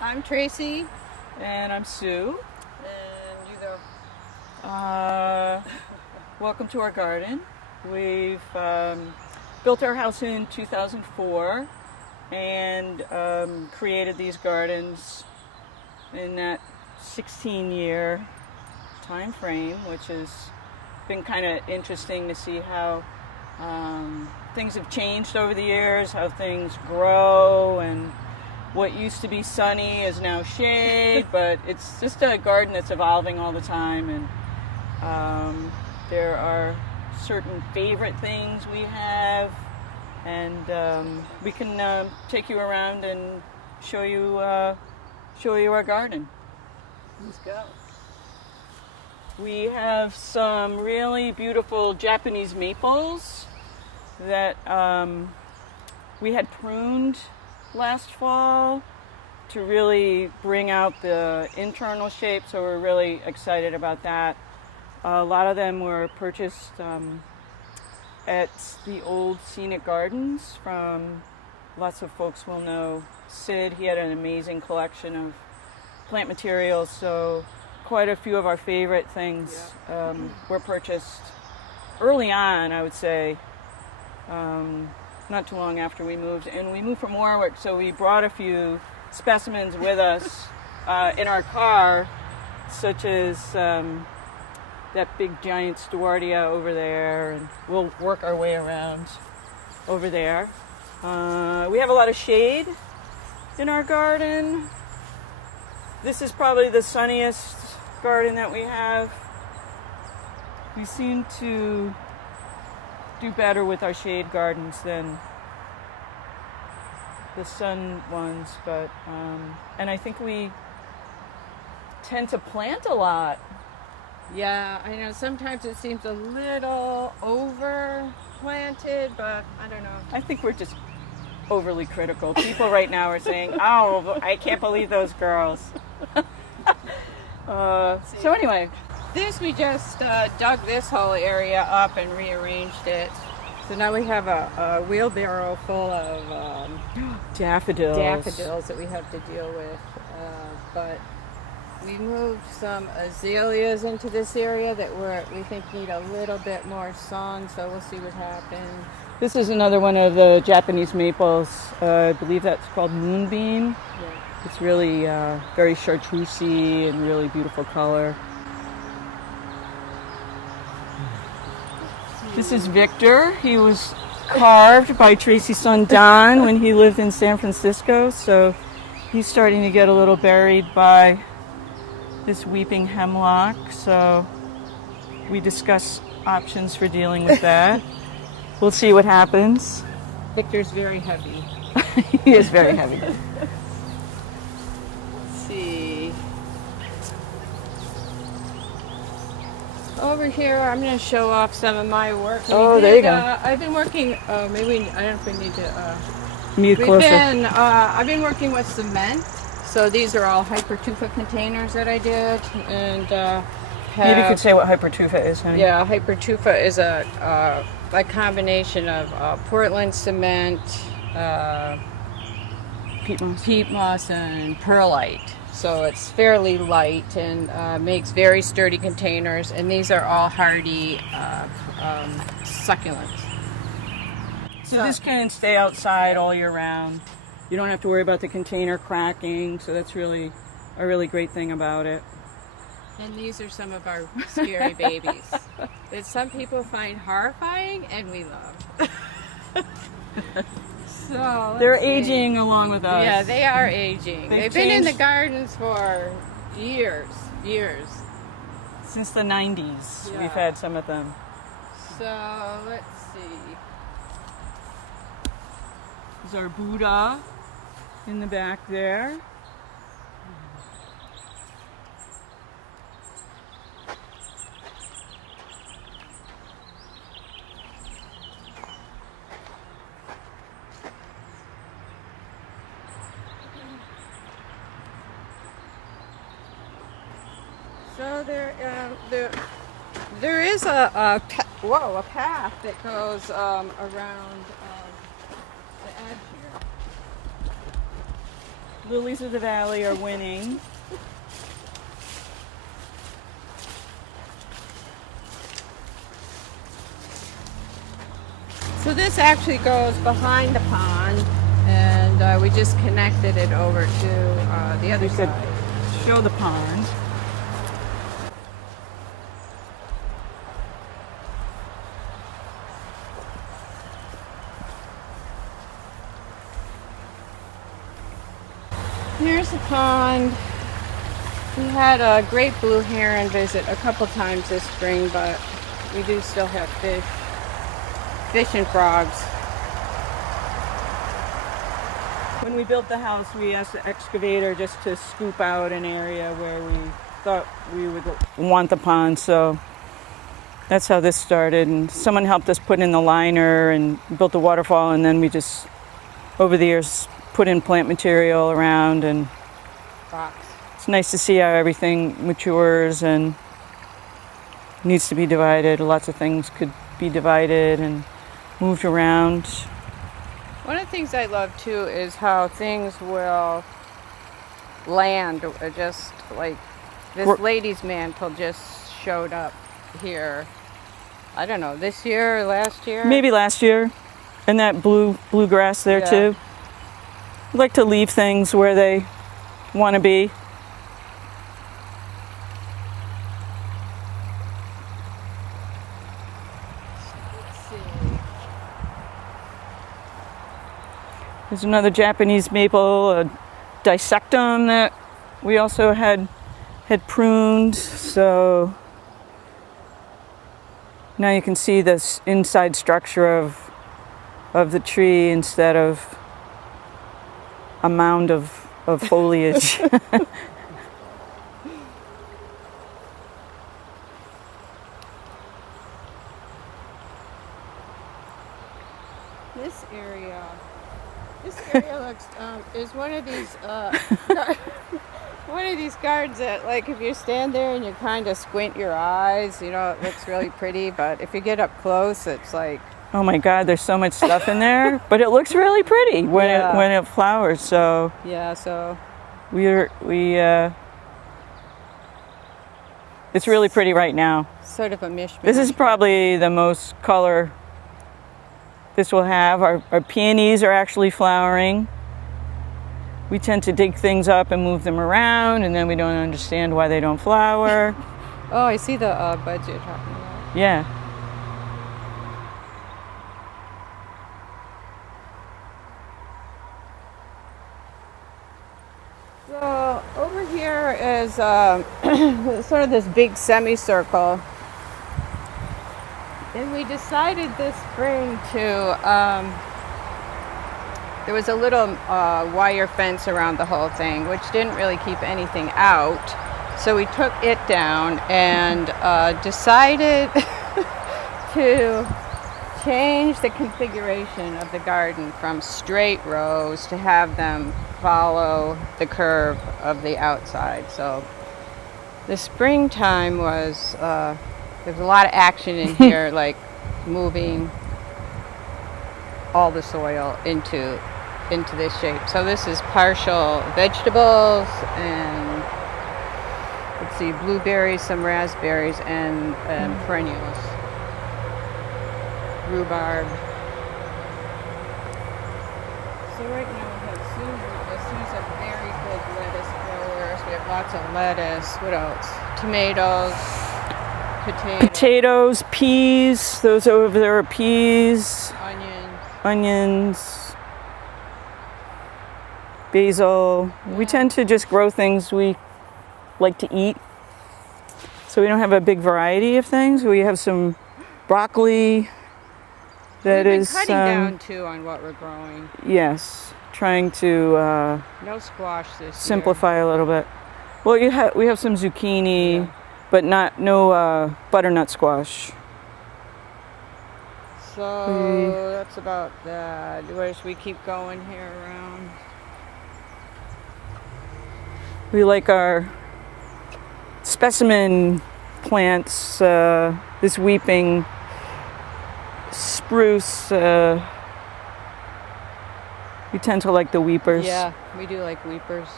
I'm Tracey. And I'm Sue. And you go. Welcome to our garden. We've built our house in 2004 and created these gardens in that 16-year time frame, which has been kind of interesting to see how things have changed over the years, how things grow, and what used to be sunny is now shade, but it's just a garden that's evolving all the time, and there are certain favorite things we have, and we can take you around and show you our garden. Let's go. We have some really beautiful Japanese maples that we had pruned last fall to really bring out the internal shape, so we're really excited about that. A lot of them were purchased at the old Scenic Gardens from, lots of folks will know Sid. He had an amazing collection of plant materials, so quite a few of our favorite things were purchased early on, I would say, not too long after we moved. And we moved from Warwick, so we brought a few specimens with us in our car, such as that big giant Stewardia over there, and we'll work our way around over there. We have a lot of shade in our garden. This is probably the sunniest garden that we have. We seem to do better with our shade gardens than the sun ones, but and I think we tend to plant a lot. Yeah, I know sometimes it seems a little over planted, but I don't know. I think we're just overly critical. People right now are saying, "Oh, I can't believe those girls." So anyway, We just dug this whole area up and rearranged it. So now we have a wheelbarrow full of daffodils that we have to deal with. But we moved some azaleas into this area that we think need a little bit more sun, so we'll see what happens. This is another one of the Japanese maples. I believe that's called Moonbeam. Yeah. It's really very chartreusey and really beautiful color. This is Victor. He was carved by Tracey's son Don when he lived in San Francisco, so he's starting to get a little buried by this weeping hemlock, so we discuss options for dealing with that. We'll see what happens. Victor's very heavy. He is very heavy. Let's see. Over here, I'm going to show off some of my work. There you go. I've been working. I don't know if we need to. Mute closer. I've been working with cement. So these are all hypertufa containers that I did, and Maybe you could say what hypertufa is, honey. Yeah, hypertufa is a combination of Portland cement, peat moss, and perlite. So it's fairly light and makes very sturdy containers. And these are all hardy succulents. So this can stay outside all year round. You don't have to worry about the container cracking. So that's really a really great thing about it. And these are some of our scary babies that some people find horrifying and we love. So they're aging along with us. Yeah, they are aging. They've been in the gardens for years. Since the 90s, Yeah. we've had some of them. So let's see. There's our Buddha in the back there. So there is a path that goes around the edge here. Lilies of the Valley are winning. So this actually goes behind the pond, and we just connected it over to the other We could side. show the pond. Here's the pond. We had a great blue heron visit a couple times this spring, but we do still have fish and frogs. When we built the house, we asked the excavator just to scoop out an area where we thought we would want the pond, so that's how this started. And someone helped us put in the liner and built the waterfall, and then we just, over the years, put in plant material around, and Rocks. it's nice to see how everything matures and needs to be divided. Lots of things could be divided and moved around. One of the things I love too is how things will land, just like this lady's mantle just showed up here. I don't know, this year or last year? Maybe last year. And that bluegrass there Yeah. too. I like to leave things where they want to be. Let's see. There's another Japanese maple, a dissectum that we also had pruned. So now you can see this inside structure of the tree instead of a mound of foliage. This area looks is one of these one of these gardens that, like, if you stand there and you kind of squint your eyes, you know, it looks really pretty, but if you get up close, it's like, Oh my God, there's so much stuff in there, but it looks really pretty when it flowers. So yeah, so it's really pretty right now. sort of a mishmash. This is probably the most color this will have. Our peonies are actually flowering. We tend to dig things up and move them around, and then we don't understand why they don't flower. Oh, I see the buds you're talking about. Yeah. So over here is sort of this big semicircle, and we decided this spring to. There was a little wire fence around the whole thing, which didn't really keep anything out. So we took it down and decided to change the configuration of the garden from straight rows to have them follow the curve of the outside. So the springtime was, there's a lot of action in here, like moving all the soil into this shape. So this is partial vegetables and, let's see, blueberries, some raspberries, and perennials. Rhubarb. So right now we have Sue's a very good lettuce growers. We have lots of lettuce. What else? Tomatoes, Potatoes, peas. Those over there are peas. onions. Basil. Yeah. We tend to just grow things we like to eat. So we don't have a big variety of things. We have some broccoli that We've been is cutting down too on what we're growing. yes, trying to No squash this simplify a little bit. Well, we have some zucchini, Yeah. but no butternut squash. So that's about that. Where should we keep going here around? We like our specimen plants. This weeping spruce We tend to like the weepers. Yeah, we do like weepers.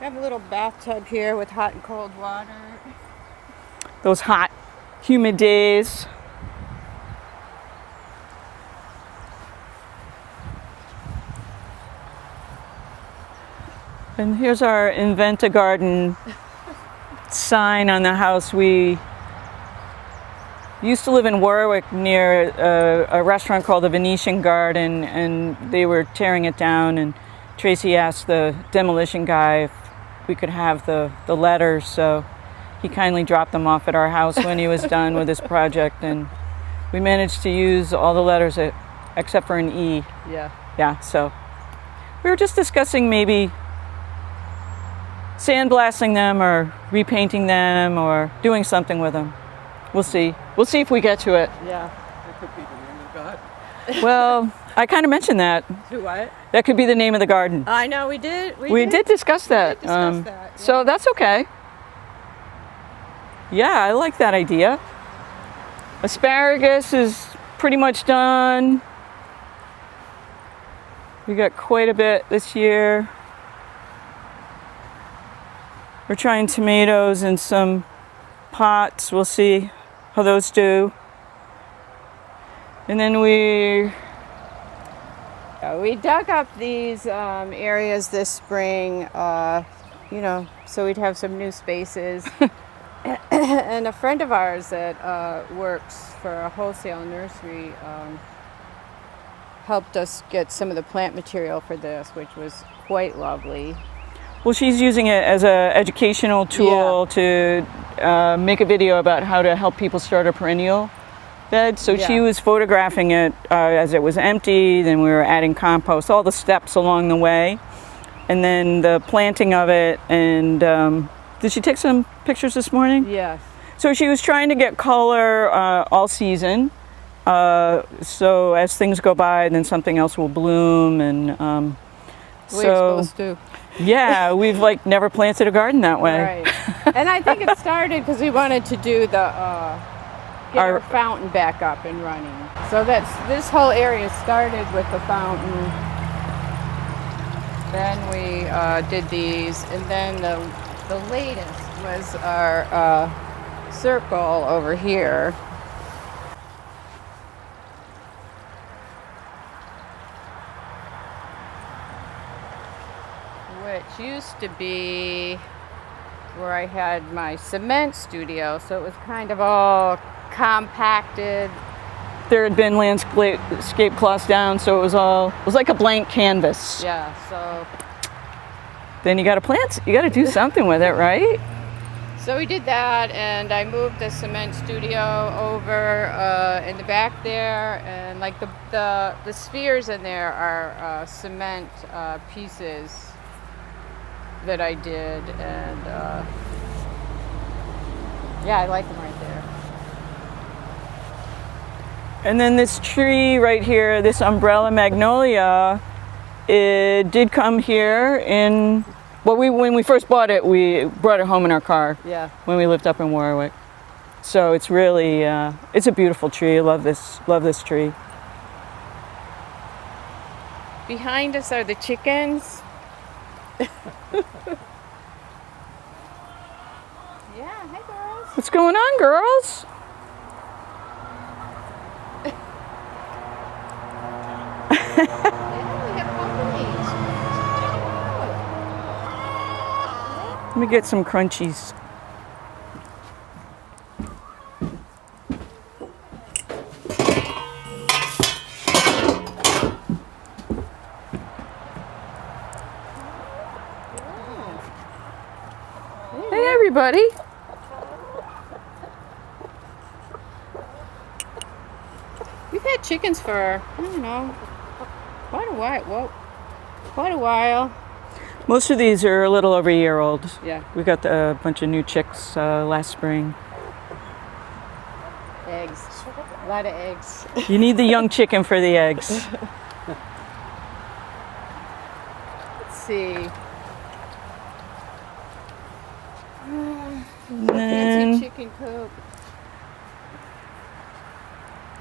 I have a little bathtub here with hot and cold water. Those hot, humid days. And here's our Invent a Garden sign on the house. We used to live in Warwick near a restaurant called the Venetian Garden, and they were tearing it down, and Tracey asked the demolition guy if we could have the letters, so he kindly dropped them off at our house when he was done with his project, and we managed to use all the letters except for an E. Yeah. Yeah, so we were just discussing maybe sandblasting them or repainting them or doing something with them. We'll see. We'll see if we get to it. Yeah. That could be the name of God. Well, I kind of mentioned that. Do what? That could be the name of the garden. I know we did. We did discuss that. discuss that, So yeah. that's okay. Yeah, I like that idea. Asparagus is pretty much done. We got quite a bit this year. We're trying tomatoes in some pots. We'll see how those do. And then we dug up these areas this spring, so we'd have some new spaces. And a friend of ours that works for a wholesale nursery helped us get some of the plant material for this, which was quite lovely. Well, she's using it as an educational tool to make a video about how to help people start a perennial bed. So she was photographing it as it was empty, then we were adding compost, all the steps along the way, and then the planting of it. And did she take some pictures this morning? Yes. So she was trying to get color all season. So as things go by, then something else will bloom. And We're supposed to. yeah, we've like never planted a garden that way. Right. And I think it started because we wanted to do the get our fountain back up and running. So this whole area started with the fountain. Then we did these, and then the latest was our circle over here. Which used to be where I had my cement studio, so it was kind of all compacted. There had been landscape cloths down, so it was like a blank canvas. Yeah, so Then you got to plant, you got to do something with it, right? So we did that, and I moved the cement studio over in the back there, and like the spheres in there are cement pieces that I did, and I like them right there. And then this tree right here, this umbrella magnolia, it did come here in, when we first bought it, we brought it home in our car. Yeah. When we lived up in Warwick. So it's really, it's a beautiful tree. I love this tree. Behind us are the chickens. Yeah, hi girls. What's going on, girls? Yeah, we have companies. Let me get some crunchies. Hey, everybody. We've had chickens for, I don't know, quite a while. Whoa, quite a while. Most of these are a little over a year old. Yeah. We got a bunch of new chicks last spring. Eggs. A lot of eggs. You need the young chicken for the eggs. Let's see. chicken coop.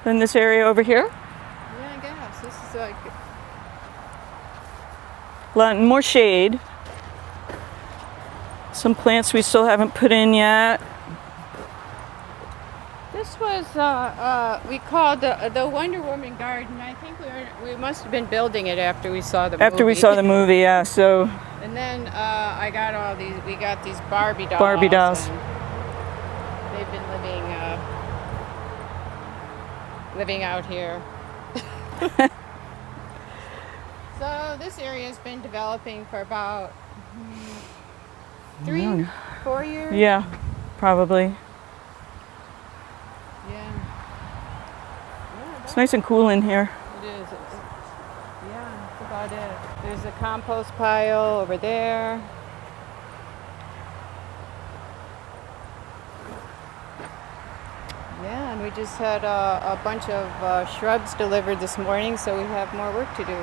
Then this area over here, Yeah, I guess. This is like, a lot more shade. Some plants we still haven't put in yet. this was, we called the Wonder Woman garden. I think we must have been building it after we saw the movie. After we saw the movie, yeah, so And then I got we got these Barbie dolls. Barbie dolls. And they've been living out here. So this area has been developing for about 4 years. yeah, probably. Yeah. It's nice and cool in here. It is. Yeah, that's about it. There's a compost pile over there. Yeah, and we just had a bunch of shrubs delivered this morning, so we have more work to do.